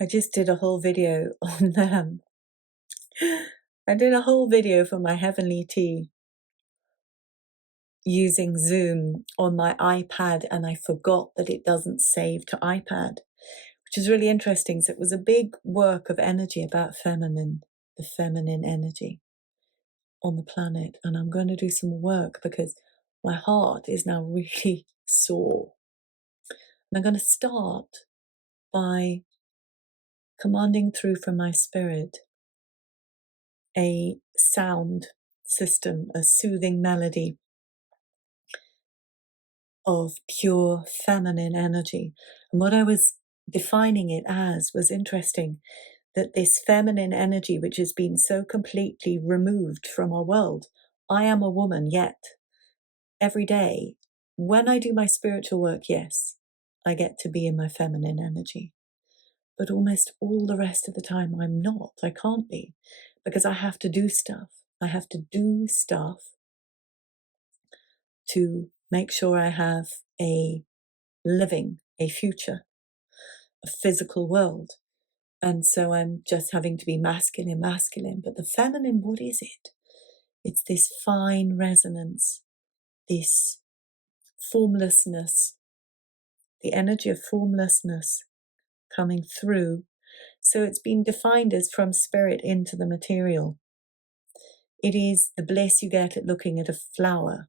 I just did a whole video on I did a whole video for my Heavenly Tea using Zoom on my iPad, and I forgot that it doesn't save to iPad, which is really interesting. So it was a big work of energy about the feminine energy on the planet. And I'm going to do some work because my heart is now really sore. And I'm going to start by commanding through from my spirit a sound system, a soothing melody of pure feminine energy. And what I was defining it as was interesting, that this feminine energy, which has been so completely removed from our world, I am a woman, yet every day when I do my spiritual work, yes, I get to be in my feminine energy. But almost all the rest of the time, I'm not. I can't be, because I have to do stuff. I have to do stuff to make sure I have a future, a physical world. And so I'm just having to be masculine. But the feminine, what is it? It's this fine resonance, this formlessness, the energy of formlessness coming through. So it's been defined as from spirit into the material. It is the bliss you get at looking at a flower.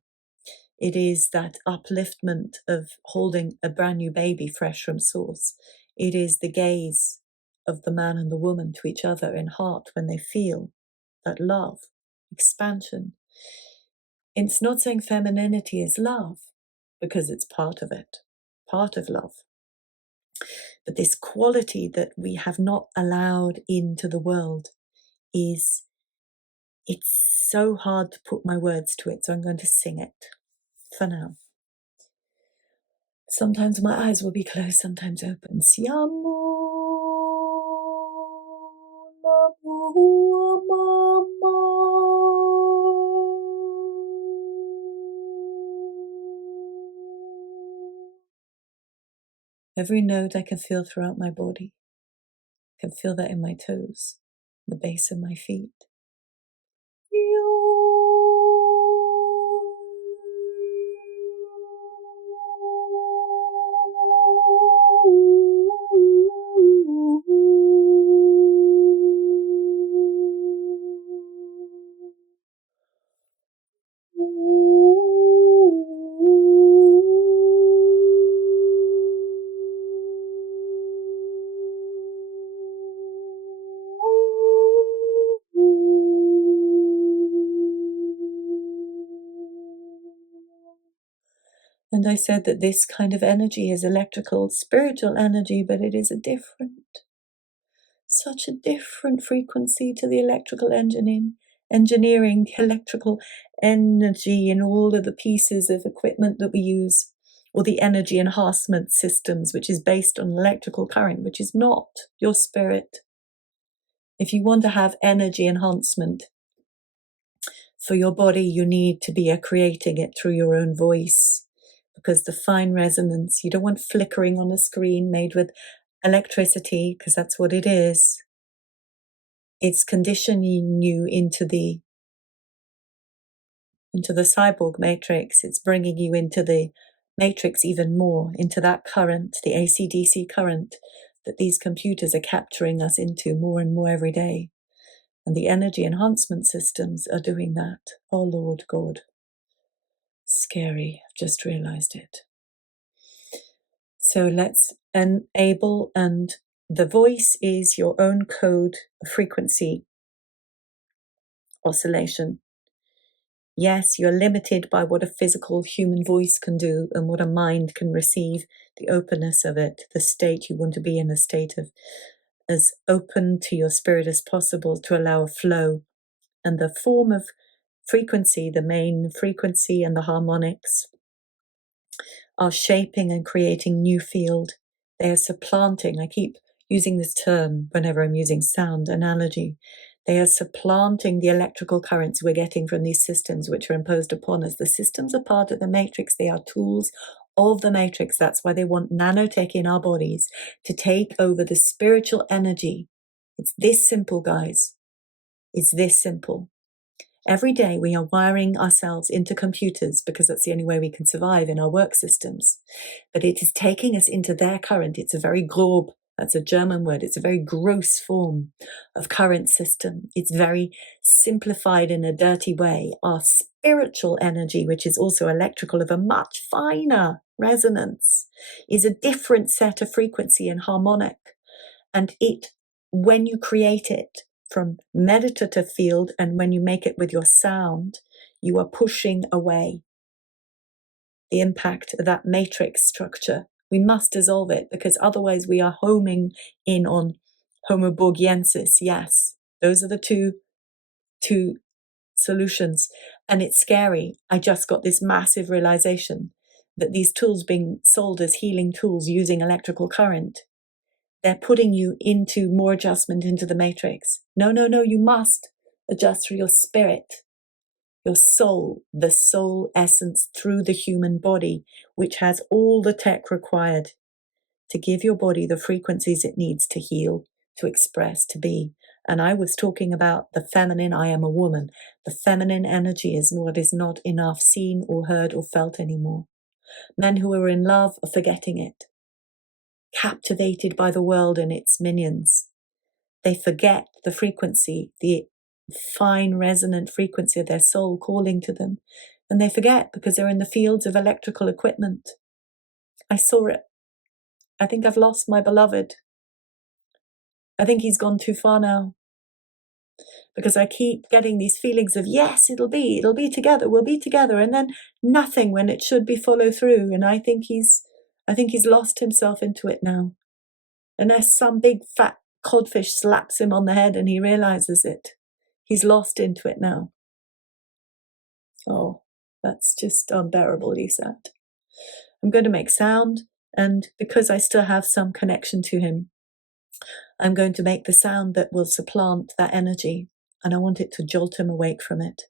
It is that upliftment of holding a brand new baby fresh from source. It is the gaze of the man and the woman to each other in heart when they feel that love, expansion. It's not saying femininity is love, because it's part of it, part of love. But this quality that we have not allowed into the world it's so hard to put my words to it, so I'm going to sing it for now. Sometimes my eyes will be closed, sometimes open. Siamo labu mama. Every note I can feel throughout my body. I can feel that in my toes, the base of my feet. And I said that this kind of energy is electrical, spiritual energy, but it is such a different frequency to the electrical engineering, the electrical energy in all of the pieces of equipment that we use, or the energy enhancement systems, which is based on electrical current, which is not your spirit. If you want to have energy enhancement for your body, you need to be creating it through your own voice. Because the fine resonance, you don't want flickering on a screen made with electricity, because that's what it is. It's conditioning you into the cyborg matrix. It's bringing you into the matrix even more, into that current, the AC/DC current that these computers are capturing us into more and more every day. And the energy enhancement systems are doing that. Oh, Lord God. Scary. I've just realized it. So let's enable, and the voice is your own code, frequency, oscillation. Yes, you're limited by what a physical human voice can do and what a mind can receive, the openness of it, the state you want to be in, a state of as open to your spirit as possible to allow a flow. And the form of frequency, the main frequency and the harmonics, are shaping and creating new field. They are supplanting. I keep using this term whenever I'm using sound analogy. They are supplanting the electrical currents we're getting from these systems which are imposed upon us. The systems are part of the matrix. They are tools of the matrix. That's why they want nanotech in our bodies to take over the spiritual energy. It's this simple, guys. It's this simple. Every day we are wiring ourselves into computers because that's the only way we can survive in our work systems. But it is taking us into their current. It's a very grob, that's a German word. It's a very gross form of current system. It's very simplified in a dirty way. Our spiritual energy, which is also electrical of a much finer resonance, is a different set of frequency and harmonic. And it, when you create it from meditative field and when you make it with your sound, you are pushing away the impact of that matrix structure. We must dissolve it because otherwise we are homing in on homoborgiensis. Yes, those are the two solutions. And it's scary. I just got this massive realization that these tools being sold as healing tools using electrical current, they're putting you into more adjustment into the matrix. No, you must adjust through your spirit, your soul, the soul essence through the human body, which has all the tech required to give your body the frequencies it needs to heal, to express, to be. And I was talking about the feminine. I am a woman. The feminine energy is what is not enough seen or heard or felt anymore. Men who are in love are forgetting it, captivated by the world and its minions. They forget the frequency, the fine resonant frequency of their soul calling to them. And they forget because they're in the fields of electrical equipment. I saw it. I think I've lost my beloved. I think he's gone too far now. Because I keep getting these feelings of, yes, it'll be together, we'll be together. And then nothing when it should be follow through. And I think he's lost himself into it now. Unless some big fat codfish slaps him on the head and he realizes it. He's lost into it now. Oh, that's just unbearably sad. I'm going to make sound, and because I still have some connection to him, I'm going to make the sound that will supplant that energy, and I want it to jolt him awake from it.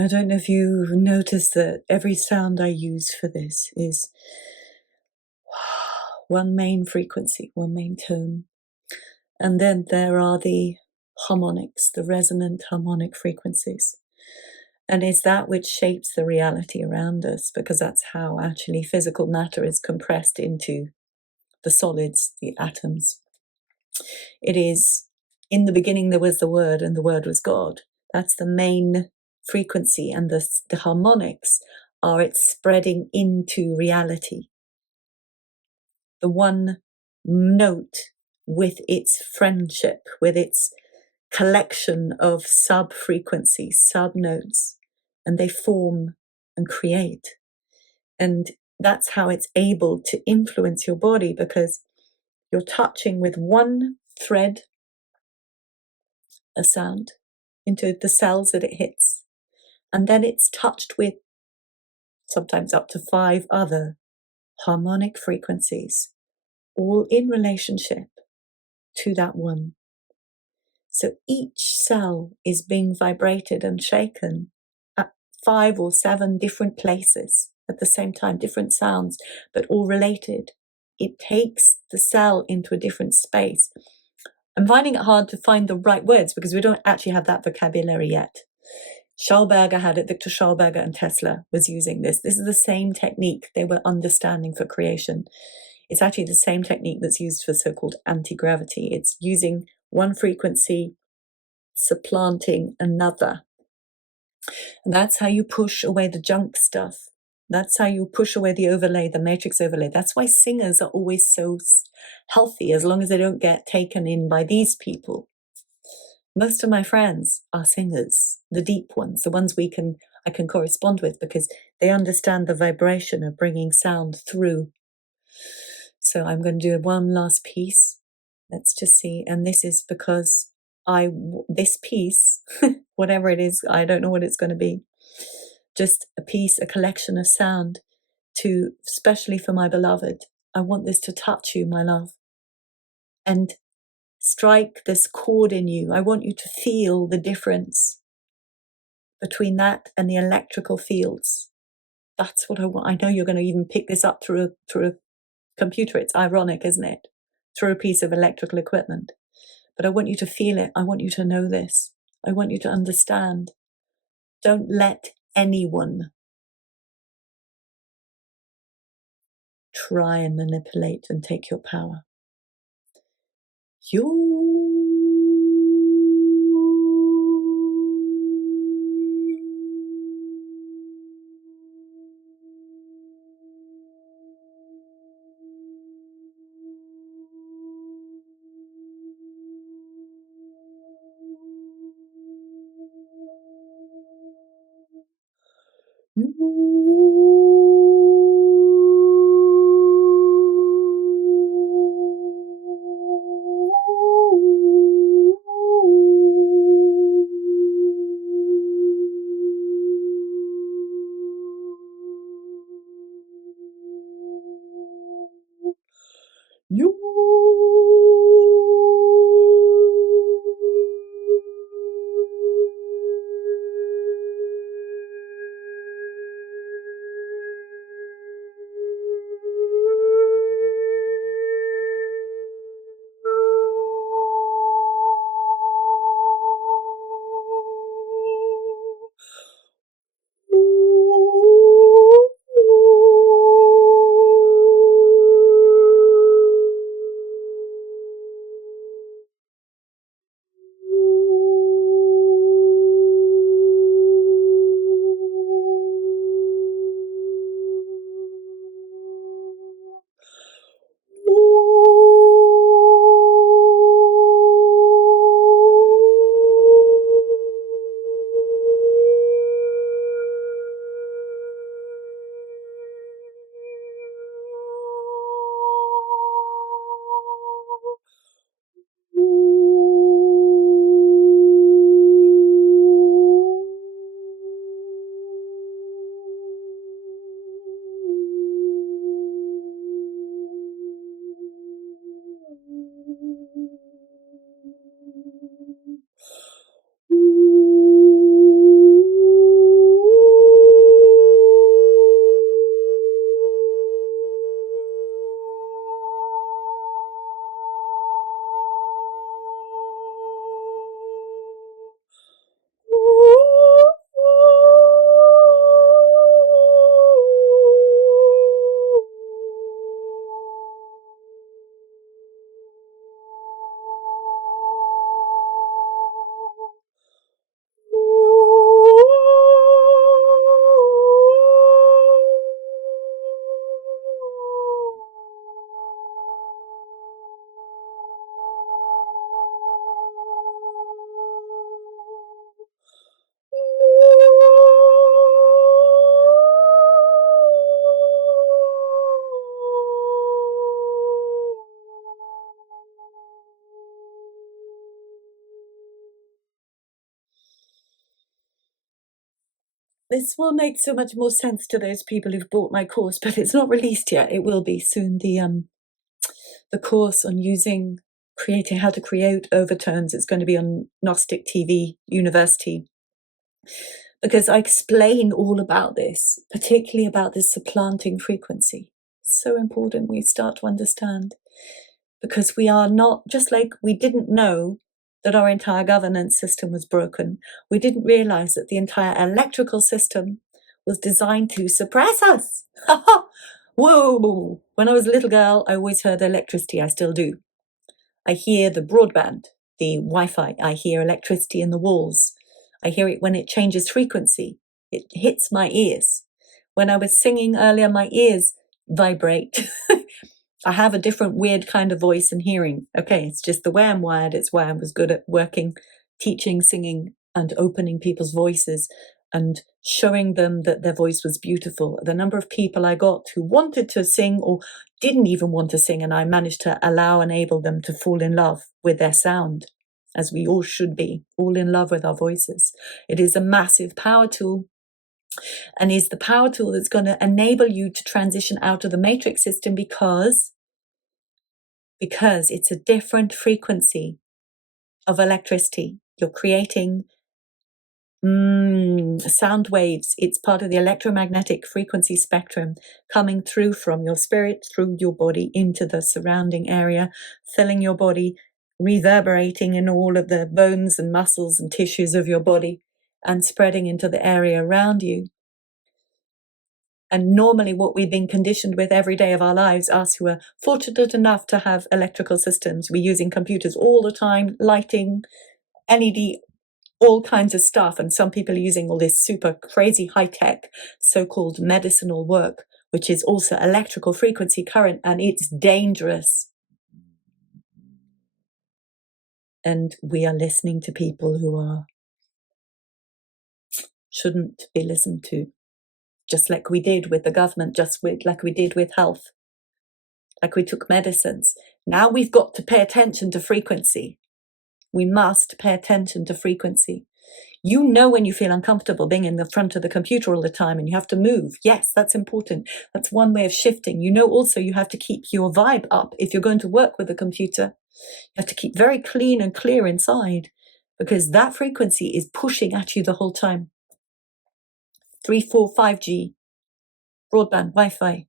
I don't know if you noticed that every sound I use for this is one main frequency, one main tone. And then there are the harmonics, the resonant harmonic frequencies. And it's that which shapes the reality around us, because that's how actually physical matter is compressed into the solids, the atoms. It is, in the beginning there was the Word, and the Word was God. That's the main frequency, and the harmonics are it spreading into reality. The one note with its friendship, with its collection of sub-frequencies, sub-notes, and they form and create. And that's how it's able to influence your body, because you're touching with one thread a sound into the cells that it hits, and then it's touched with sometimes up to 5 other harmonic frequencies, all in relationship to that one. So each cell is being vibrated and shaken at 5 or 7 different places at the same time, different sounds, but all related. It takes the cell into a different space. I'm finding it hard to find the right words because we don't actually have that vocabulary yet. Schauberger had it, Viktor Schauberger and Tesla was using this. This is the same technique they were understanding for creation. It's actually the same technique that's used for so-called anti-gravity. It's using one frequency supplanting another. And that's how you push away the junk stuff. That's how you push away the overlay, the matrix overlay. That's why singers are always so healthy, as long as they don't get taken in by these people. Most of my friends are singers, the deep ones, the ones I can correspond with, because they understand the vibration of bringing sound through. So I'm going to do one last piece. Let's just see. And this is because this piece, whatever it is, I don't know what it's going to be. Just a piece, a collection of sound especially for my beloved. I want this to touch you, my love, and strike this chord in you. I want you to feel the difference between that and the electrical fields. That's what I want. I know you're going to even pick this up through a computer. It's ironic, isn't it? Through a piece of electrical equipment. But I want you to feel it. I want you to know this. I want you to understand. Don't let anyone try and manipulate and take your power. This will make so much more sense to those people who've bought my course, but it's not released yet. It will be soon. The course on creating how to create overtones. It's going to be on Gnostic TV University, because I explain all about this, particularly about this supplanting frequency. It's so important we start to understand, because we are not, just like we didn't know that our entire governance system was broken, we didn't realize that the entire electrical system was designed to suppress us. Whoa! When I was a little girl, I always heard electricity. I still do. I hear the broadband, the Wi-Fi. I hear electricity in the walls. I hear it when it changes frequency. It hits my ears. When I was singing earlier, my ears vibrate. I have a different weird kind of voice and hearing. Okay, it's just the way I'm wired. It's why I was good at working, teaching, singing, and opening people's voices and showing them that their voice was beautiful. The number of people I got who wanted to sing or didn't even want to sing, and I managed to enable them to fall in love with their sound, as we all should be, all in love with our voices. It is a massive power tool, and is the power tool that's going to enable you to transition out of the matrix system, because it's a different frequency of electricity. You're creating sound waves. It's part of the electromagnetic frequency spectrum coming through from your spirit, through your body, into the surrounding area, filling your body, reverberating in all of the bones and muscles and tissues of your body, and spreading into the area around you. And normally what we've been conditioned with every day of our lives, us who are fortunate enough to have electrical systems, we're using computers all the time, lighting, LED, all kinds of stuff. And some people are using all this super crazy high-tech so-called medicinal work, which is also electrical frequency current, and it's dangerous. And we are listening to people who shouldn't be listened to, just like we did with the government, like we did with health, like we took medicines. Now we've got to pay attention to frequency. We must pay attention to frequency. You know when you feel uncomfortable being in the front of the computer all the time and you have to move. Yes, that's important. That's one way of shifting. You know also you have to keep your vibe up. If you're going to work with a computer, you have to keep very clean and clear inside, because that frequency is pushing at you the whole time. 3, 4, 5G, broadband, Wi-Fi,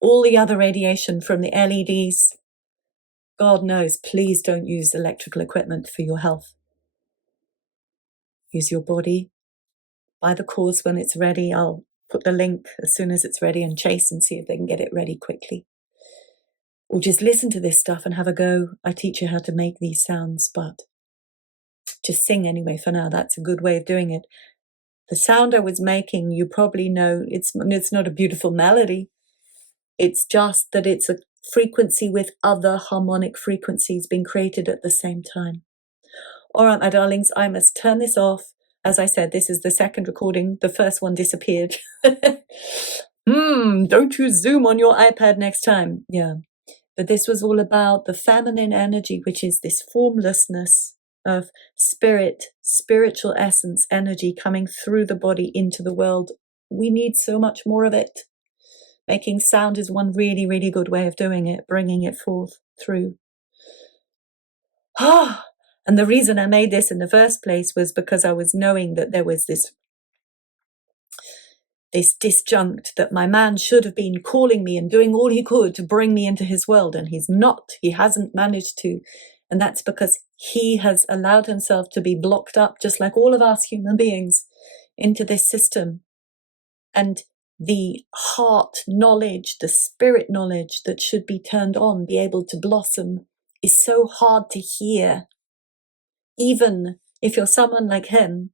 all the other radiation from the LEDs. God knows, please don't use electrical equipment for your health. Use your body. Buy the course when it's ready. I'll put the link as soon as it's ready, and chase and see if they can get it ready quickly. Or just listen to this stuff and have a go. I teach you how to make these sounds, but just sing anyway for now. That's a good way of doing it. The sound I was making, you probably know, it's not a beautiful melody. It's just that it's a frequency with other harmonic frequencies being created at the same time. All right, my darlings, I must turn this off. As I said, this is the second recording. The first one disappeared. Don't you zoom on your iPad next time. Yeah. But this was all about the feminine energy, which is this formlessness of spirit, spiritual essence, energy coming through the body into the world. We need so much more of it. Making sound is one really, really good way of doing it, bringing it forth through. And the reason I made this in the first place was because I was knowing that there was this disjunct, that my man should have been calling me and doing all he could to bring me into his world, and he's not. He hasn't managed to. And that's because he has allowed himself to be blocked up, just like all of us human beings, into this system. And the heart knowledge, the spirit knowledge that should be turned on, be able to blossom, is so hard to hear. Even if you're someone like him,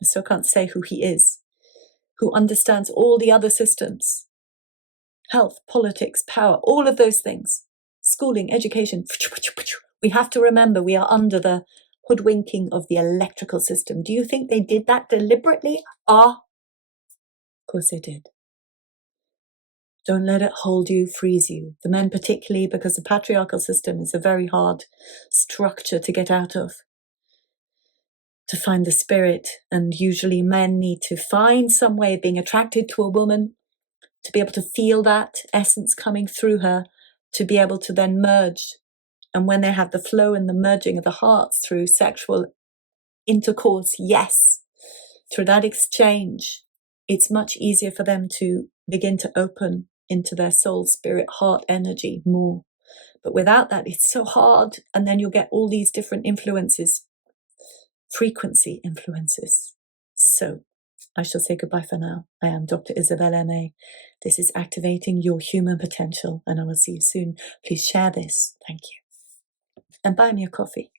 I still can't say who he is, who understands all the other systems, health, politics, power, all of those things, schooling, education. We have to remember we are under the hoodwinking of the electrical system. Do you think they did that deliberately? Of course they did. Don't let it hold you, freeze you. The men particularly, because the patriarchal system is a very hard structure to get out of. to find the spirit. And usually men need to find some way of being attracted to a woman, to be able to feel that essence coming through her, to be able to then merge. And when they have the flow and the merging of the hearts through sexual intercourse, yes, through that exchange, it's much easier for them to begin to open into their soul, spirit, heart energy more. But without that, it's so hard. And then you'll get all these different influences, frequency influences. So I shall say goodbye for now. I am Dr. Isabel M.A. This is Activating Your Human Potential, and I will see you soon. Please share this. Thank you. And buy me a coffee.